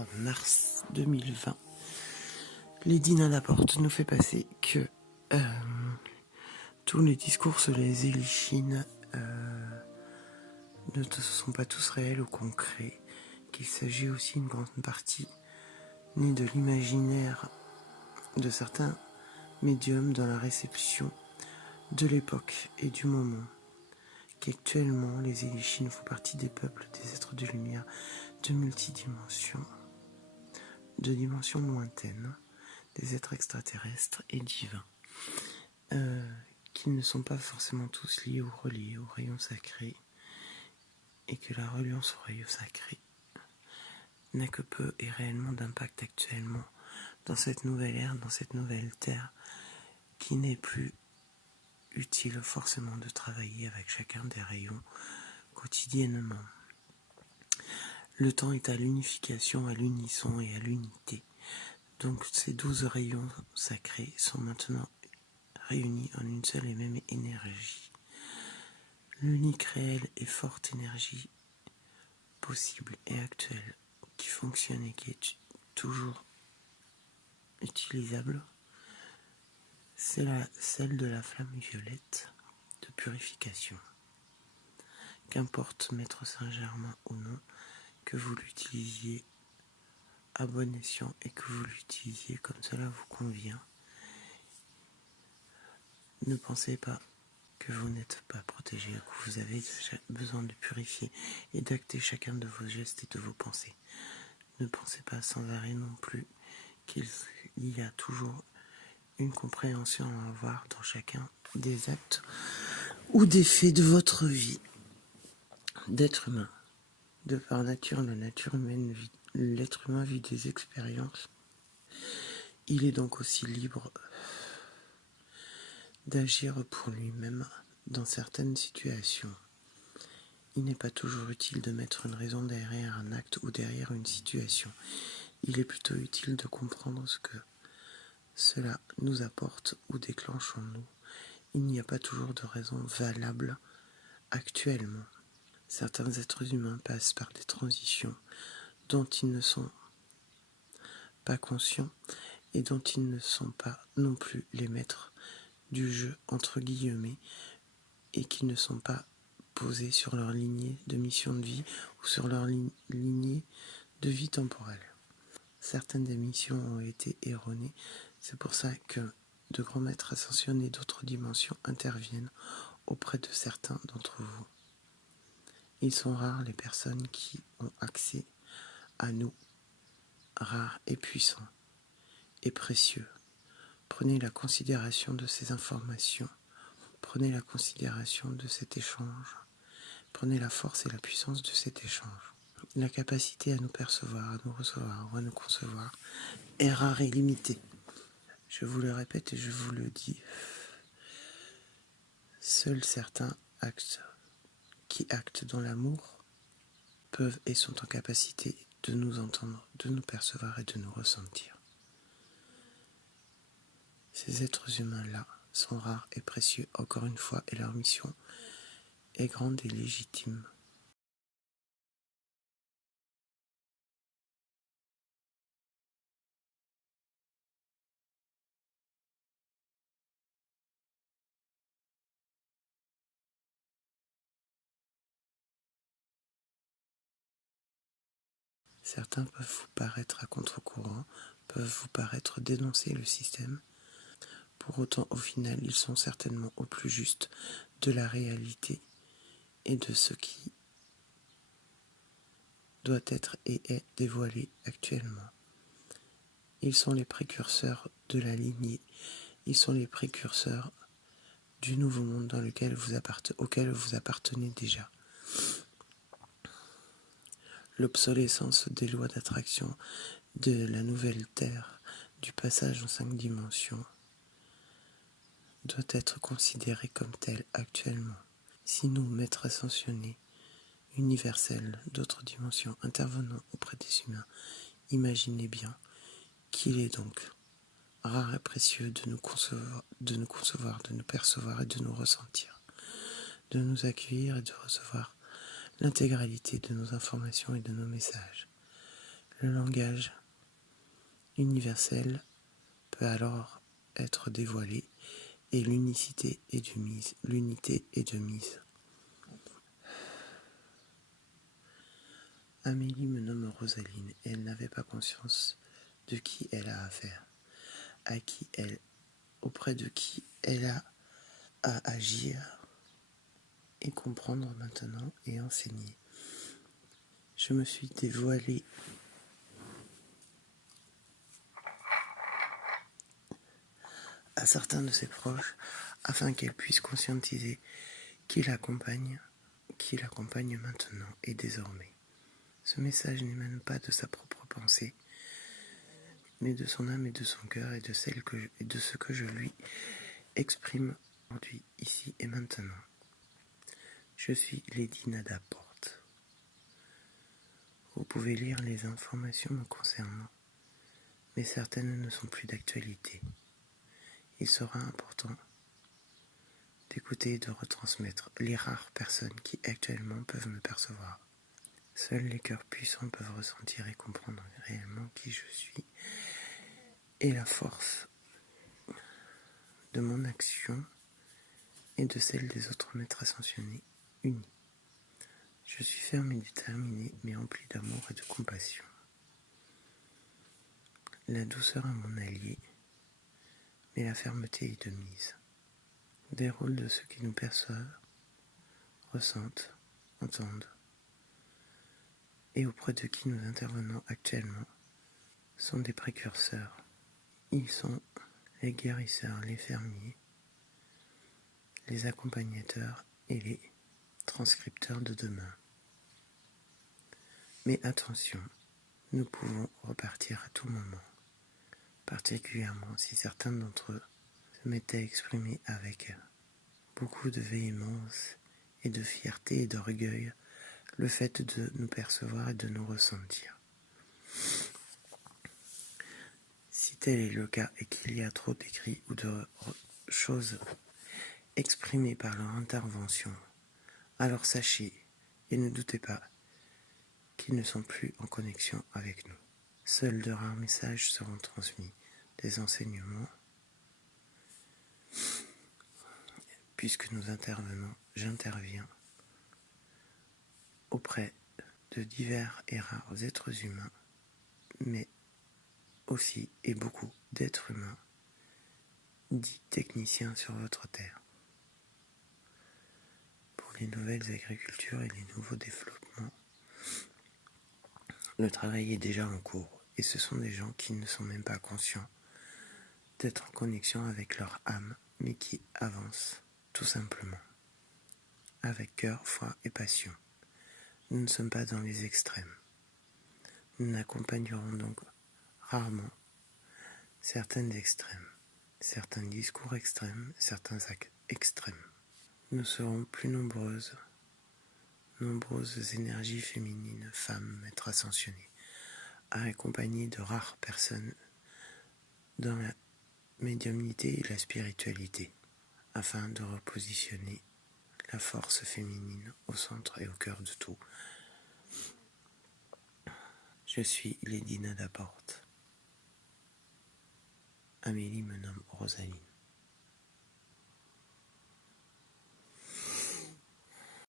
4 mars 2020, Lady Laporte nous fait passer que tous les discours sur les élichines ne sont pas tous réels ou concrets, qu'il s'agit aussi une grande partie née de l'imaginaire de certains médiums dans la réception de l'époque et du moment, qu'actuellement les élichines font partie des peuples, des êtres de lumière, de multidimensions, de dimensions lointaines, des êtres extraterrestres et divins, qu'ils ne sont pas forcément tous liés ou reliés au rayon sacré, et que la reliance au rayon sacré n'a que peu et réellement d'impact actuellement dans cette nouvelle ère, dans cette nouvelle terre, qui n'est plus utile forcément de travailler avec chacun des rayons quotidiennement. Le temps est à l'unification, à l'unisson et à l'unité. Donc ces 12 rayons sacrés sont maintenant réunis en une seule et même énergie. L'unique réelle et forte énergie possible et actuelle qui fonctionne et qui est toujours utilisable, c'est celle de la flamme violette de purification. Qu'importe Maître Saint-Germain ou non, que vous l'utilisiez à bon escient et que vous l'utilisiez comme cela vous convient, ne pensez pas que vous n'êtes pas protégé, que vous avez besoin de purifier et d'acter chacun de vos gestes et de vos pensées. Ne pensez pas sans arrêt non plus qu'il y a toujours une compréhension à avoir dans chacun des actes ou des faits de votre vie d'être humain. De par nature, la nature humaine, l'être humain vit des expériences. Il est donc aussi libre d'agir pour lui-même dans certaines situations. Il n'est pas toujours utile de mettre une raison derrière un acte ou derrière une situation. Il est plutôt utile de comprendre ce que cela nous apporte ou déclenche en nous. Il n'y a pas toujours de raison valable actuellement. Certains êtres humains passent par des transitions dont ils ne sont pas conscients et dont ils ne sont pas non plus les maîtres du jeu entre guillemets, et qui ne sont pas posés sur leur lignée de mission de vie ou sur leur lignée de vie temporelle. Certaines des missions ont été erronées, c'est pour ça que de grands maîtres ascensionnés d'autres dimensions interviennent auprès de certains d'entre vous. Ils sont rares les personnes qui ont accès à nous, rares et puissants et précieux. Prenez la considération de ces informations, prenez la considération de cet échange, prenez la force et la puissance de cet échange. La capacité à nous percevoir, à nous recevoir ou à nous concevoir est rare et limitée. Je vous le répète et je vous le dis, seuls certains actes qui actent dans l'amour peuvent et sont en capacité de nous entendre, de nous percevoir et de nous ressentir. Ces êtres humains-là sont rares et précieux, encore une fois, et leur mission est grande et légitime. Certains peuvent vous paraître à contre-courant, peuvent vous paraître dénoncer le système. Pour autant, au final, ils sont certainement au plus juste de la réalité et de ce qui doit être et est dévoilé actuellement. Ils sont les précurseurs de la lignée, ils sont les précurseurs du nouveau monde dans lequel auquel vous appartenez déjà. L'obsolescence des lois d'attraction de la nouvelle Terre, du passage en 5 dimensions, doit être considérée comme telle actuellement. Si nous, maîtres ascensionnés, universels, d'autres dimensions, intervenant auprès des humains, imaginez bien qu'il est donc rare et précieux de nous concevoir, de nous percevoir et de nous ressentir, de nous accueillir et de recevoir l'intégralité de nos informations et de nos messages. Le langage universel peut alors être dévoilé et l'unité est de mise. Amélie me nomme Rosaline et elle n'avait pas conscience de qui elle a affaire, auprès de qui elle a à agir et comprendre maintenant et enseigner. Je me suis dévoilée à certains de ses proches afin qu'elle puisse conscientiser qui l'accompagne maintenant et désormais. Ce message n'émane pas de sa propre pensée, mais de son âme et de son cœur et de ce que je lui exprime aujourd'hui, ici et maintenant. Je suis Lady Nada Porte. Vous pouvez lire les informations me concernant, mais certaines ne sont plus d'actualité. Il sera important d'écouter et de retransmettre les rares personnes qui actuellement peuvent me percevoir. Seuls les cœurs puissants peuvent ressentir et comprendre réellement qui je suis et la force de mon action et de celle des autres maîtres ascensionnés unis. Je suis ferme et déterminé, mais rempli d'amour et de compassion. La douceur est mon allié, mais la fermeté est de mise. Des rôles de ceux qui nous perçoivent, ressentent, entendent, et auprès de qui nous intervenons actuellement, sont des précurseurs. Ils sont les guérisseurs, les fermiers, les accompagnateurs et les transcripteurs de demain. Mais attention, nous pouvons repartir à tout moment, particulièrement si certains d'entre eux se mettaient à exprimer avec beaucoup de véhémence et de fierté et d'orgueil le fait de nous percevoir et de nous ressentir. Si tel est le cas et qu'il y a trop d'écrits ou de choses exprimées par leur intervention, alors sachez et ne doutez pas qu'ils ne sont plus en connexion avec nous. Seuls de rares messages seront transmis, des enseignements, puisque j'interviens auprès de divers et rares êtres humains, mais aussi et beaucoup d'êtres humains, dits techniciens sur votre terre, pour les nouvelles agricultures et les nouveaux développements. Le travail est déjà en cours, et ce sont des gens qui ne sont même pas conscients d'être en connexion avec leur âme, mais qui avancent tout simplement, avec cœur, foi et passion. Nous ne sommes pas dans les extrêmes. Nous n'accompagnerons donc rarement certains extrêmes, certains discours extrêmes, certains actes extrêmes. Nous serons plus nombreuses énergies féminines, femmes, maîtres ascensionnés, à accompagner de rares personnes dans la médiumnité et la spiritualité, afin de repositionner la force féminine au centre et au cœur de tout. Je suis Lady Nada Porte. Amélie me nomme Rosaline.